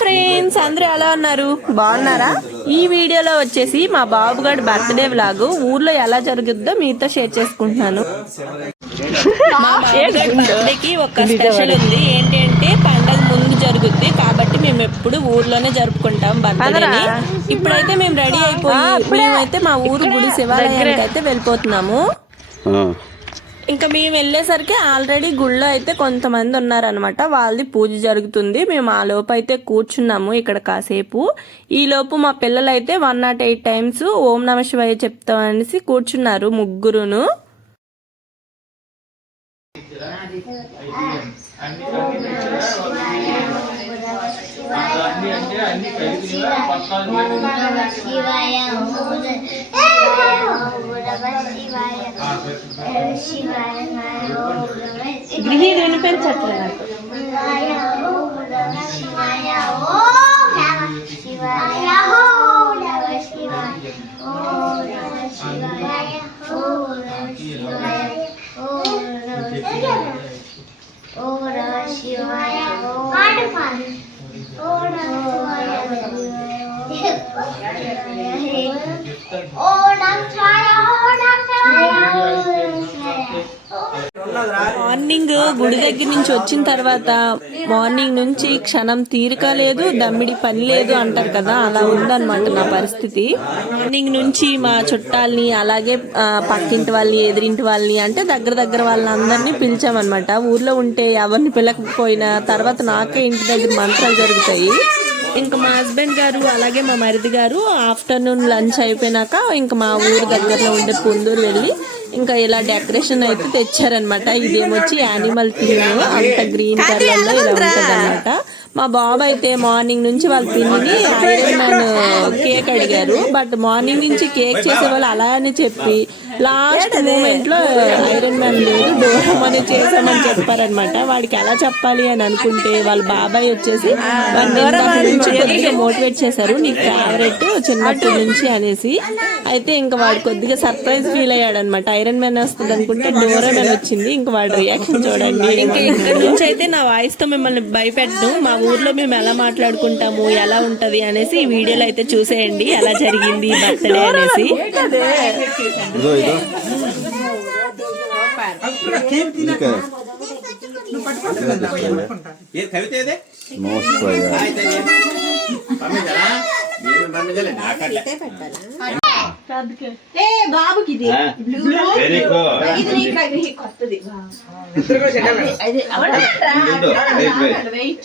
Friends అందరూ ఎలా ఉన్నారు? బాగున్నారా? ఈ వీడియోలో వచ్చేసి మా బాబుగాడి బర్త్డే వ్లాగ్. ఊర్లో ఎలా జరుగుద్దో మీతో షేర్ చేసుకుంటున్నాను. మా బాబుగాడి బర్త్డేకి ఒక స్పెషల్ ఉంది. ఏంటి అంటే పండగ ముందు జరుగుద్ది. కాబట్టి మేము ఎప్పుడు ఊర్లోనే జరుపుకుంటాం బర్త్డేని. ఇప్పుడైతే మేము రెడీ అయిపోయి మేమైతే మా ఊరు గుడి శివాలయానికి అయితే వెళ్ళిపోతున్నాము. ఇంకా మేము వెళ్ళేసరికి ఆల్రెడీ గుళ్ళో అయితే కొంతమంది ఉన్నారనమాట వాళ్ళది పూజ జరుగుతుంది. మేము ఆ లోపు అయితే కూర్చున్నాము ఇక్కడ కాసేపు. ఈ లోపు మా పిల్లలు అయితే వన్ నాట్ ఎయిట్ టైమ్స్ ఓం నమ శివాయ చెప్తామనేసి కూర్చున్నారు ముగ్గురును. శివాయ శివాయ శివాయ గృహి వినిపించట్లేదు శివాయ శివాయ ఓం నమ శివాయ ఓం నమ శివాయ ఓం నమ శివాయ ఓం నమ శివాయ ఓం నమ శివాయ ఓం నమ శివాయ పాట పాడు ఓం నమ శివాయ ఓం నమ శివాయ ఓం నమ శివాయ ఓం నమ శివాయ మార్నింగ్ గుడి దగ్గర నుంచి వచ్చిన తర్వాత మార్నింగ్ నుంచి క్షణం తీరిక లేదు దమ్మిడి పని లేదు అంటారు కదా అలా ఉందన్నమాట నా పరిస్థితి. మార్నింగ్ నుంచి మా చుట్టాలని అలాగే పక్కింటి వాళ్ళని ఎదిరింటి వాళ్ళని అంటే దగ్గర దగ్గర వాళ్ళని అందరినీ పిలిచామన్నమాట. ఊర్లో ఉంటే ఎవరిని పిలకపోయినా తర్వాత నాకే ఇంటి దగ్గర మంత్రాలు జరుగుతాయి. ఇంకా మా హస్బెండ్ గారు అలాగే మా మరిది గారు ఆఫ్టర్నూన్ లంచ్ అయిపోయినాక ఇంకా మా ఊరు దగ్గరలో ఉండే పొందూరు వెళ్ళి ఇంకా ఇలా డెకరేషన్ అయితే తెచ్చారనమాట ఇదేమొచ్చి యానిమల్ థీమ్ అంత గ్రీన్ కలర్లో ఇలా ఉంటది మా బాబు అయితే మార్నింగ్ నుంచి వాళ్ళ పిన్నిని ఐరన్ మ్యాన్ కేక్ అడిగారు. బట్ మార్నింగ్ నుంచి కేక్ చేసే వాళ్ళు అలా అని చెప్పి లాస్ట్ మూమెంట్లో ఐరన్ మ్యాన్ లేదు డోరమని చేసామని చెప్పారనమాట వాడికి ఎలా చెప్పాలి అని అనుకుంటే వాళ్ళ బాబాయ్ వచ్చేసి నుంచి కొద్దిగా మోటివేట్ చేశారు నీ ఫేవరెట్ చిన్నప్పటి నుంచి అనేసి. అయితే ఇంకా వాడు కొద్దిగా సర్ప్రైజ్ ఫీల్ అయ్యాడు అనమాట ఐరన్ మ్యాన్ వస్తుంది అనుకుంటే డోరా మ్యాన్ వచ్చింది. ఇంకా వాడి రియాక్షన్ చూడండి. ఇంకా ఇక్కడ నుంచి అయితే నా వాయిస్తో మిమ్మల్ని భయపెట్టను. మా ఊర్లో మేము ఎలా మాట్లాడుకుంటాము ఎలా ఉంటది అనేసి ఈ వీడియోలో అయితే చూసేయండి. ఎలా జరిగింది బర్త్డే అనేసి. ఇదో ఇదో పంపించలే నాకట్లే వెరీ గుడ్ క్యాపులు మళ్ళీవా లక్షణ క్యాప్ మళ్ళీవా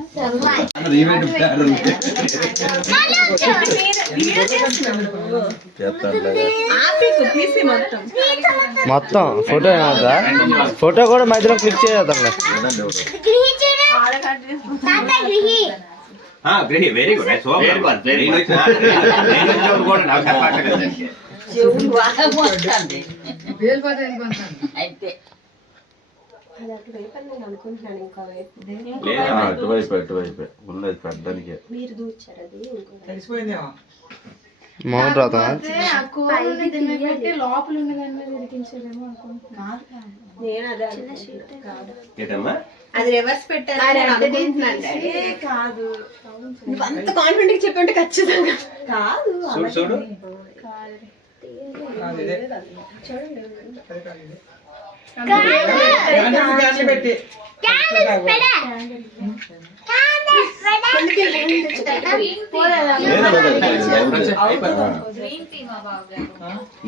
మొత్తం ఫోటో ఏమవుతా ఫోటో కూడా మధ్యలో క్లిక్ చేద్దాం గ్రహి వెరీ గుడ్ సూపర్ నేను వచ్చినప్పుడు కూడా నాకు చెప్పట్లేదు లేదా అటువైపు అటువైపు. ఉన్నది పెద్దానికి. మౌన్ రాతా ఏంటమ్మా? అది రివర్స్ పెట్టారు కాదు. నువ్వు అంత కాన్ఫిడెంట్గా చెప్పంటే ఖచ్చితంగా. కాదు చూడు చూడు. ఇందులో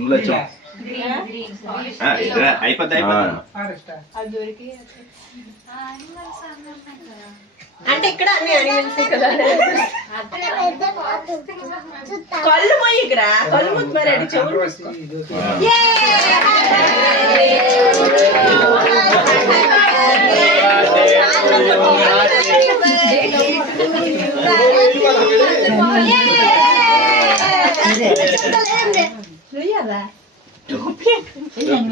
லட்சம். అయిపోద్ది అయిపోద్ది? అంటే ఇక్కడ అన్ని అనిమల్స్ కదా. కళ్ళు మొయ్యకురా కళ్ళు ముత్తుమారాడు చెవులు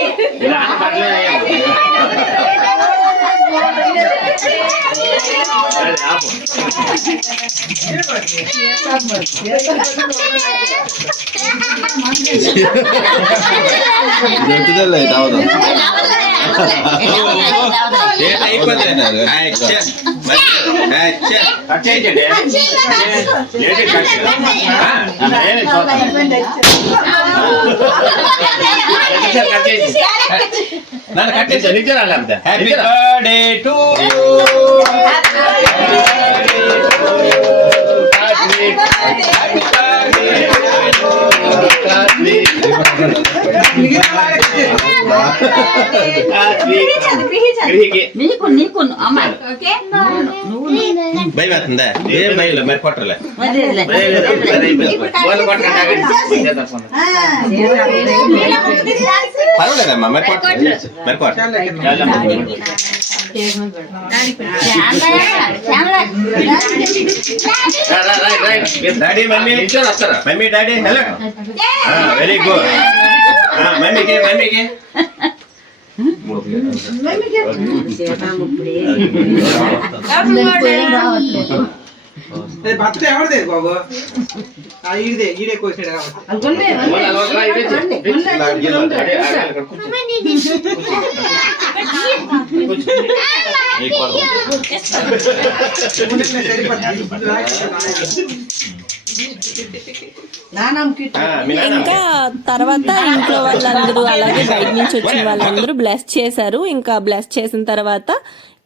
Yeah. ಗೊತ್ತಿದಲ್ಲ ಯಾವ್ದು ನಾನು ಕಟ್ಟೇಸ ನಿಜ ಅಲ್ಲ ಹ್ಯಾಪಿ ಬರ್ಡೇ ಟು ಯು చేయండి. నీకు నీకు అమ్మాయి భయం అవుతుందా ఏం భయం లేదు మరి కొట్టలే పర్వాలేదమ్మా మరి కొట్టండి మరి కొట్టండి డాడీ మమ్మీ వస్తారా mummy daddy hello very good మమ్మీకి మమ్మీకి బర్త్డే ఎవరిదే బాబు ఆ ఈడే ఈడే కోసాడు కాబట్టి ఇంకా తర్వాత ఇంట్లో వాళ్ళందరూ అలాగే బయట నుంచి వచ్చిన వాళ్ళందరూ బ్లెస్ చేశారు. ఇంకా బ్లెస్ చేసిన తర్వాత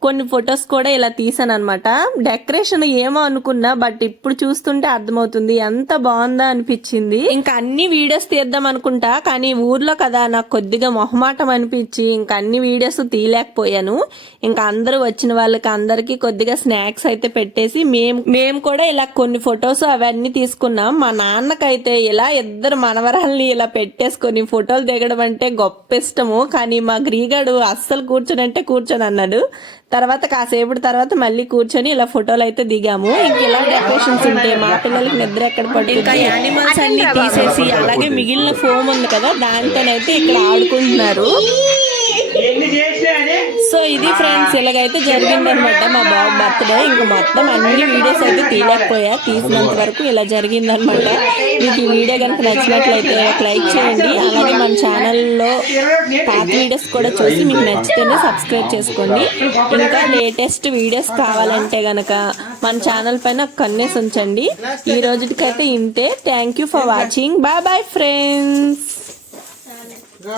కొన్ని ఫొటోస్ కూడా ఇలా తీసాను అనమాట డెకరేషన్ ఏమో అనుకున్నా బట్ ఇప్పుడు చూస్తుంటే అర్థమవుతుంది ఎంత బాగుందా అనిపించింది. ఇంకా అన్ని వీడియోస్ తీద్దాం అనుకుంటా కానీ ఊర్లో కదా నాకు కొద్దిగా మొహమాటం అనిపించి ఇంకా అన్ని వీడియోస్ తీయలేకపోయాను. ఇంకా అందరూ వచ్చిన వాళ్ళకి అందరికీ కొద్దిగా స్నాక్స్ అయితే పెట్టేసి మేము మేము కూడా ఇలా కొన్ని ఫొటోస్ అవన్నీ తీసుకున్నాం. మా నాన్నకైతే ఇలా ఇద్దరు మనవరాల్ని ఇలా పెట్టేసుకొని ఫోటోలు దిగడం అంటే గొప్ప ఇష్టము. కానీ మా గ్రీగాడు అస్సలు కూర్చొని అంటే కూర్చొని అన్నాడు తర్వాత కాసేపటి తర్వాత మళ్ళీ కూర్చొని ఇలా ఫోటోలు అయితే దిగాము. ఇంక ఇలా డెకరేషన్స్ ఉంటే మా పిల్లలకి నిద్ర ఎక్కడ పడి ఇంకా యానిమల్స్ అన్ని తీసేసి అలాగే మిగిలిన ఫోమ్ ఉంది కదా దాంతోనైతే ఇక్కడ ఆడుకుంటున్నారు. సో ఇది ఫ్రెండ్స్ ఇలాగైతే జరిగిందనమాట మా బాబు బర్త్డే ఇంకా మొత్తం అన్ని వీడియోస్ అయితే తీయలేకపోయా. తీసినంత వరకు ఇలా జరిగిందనమాట మీకు ఈ వీడియో కనుక నచ్చినట్లయితే ఒక లైక్ చేయండి. అలాగే మన ఛానల్లో పాత వీడియోస్ కూడా చూసి మీకు నచ్చితేనే సబ్స్క్రైబ్ చేసుకోండి. ఇంకా లేటెస్ట్ వీడియోస్ కావాలంటే కనుక మన ఛానల్ పైన కన్నేసి ఉంచండి. ఈ రోజుకైతే ఇంతే. Thank you for watching bye bye friends Go.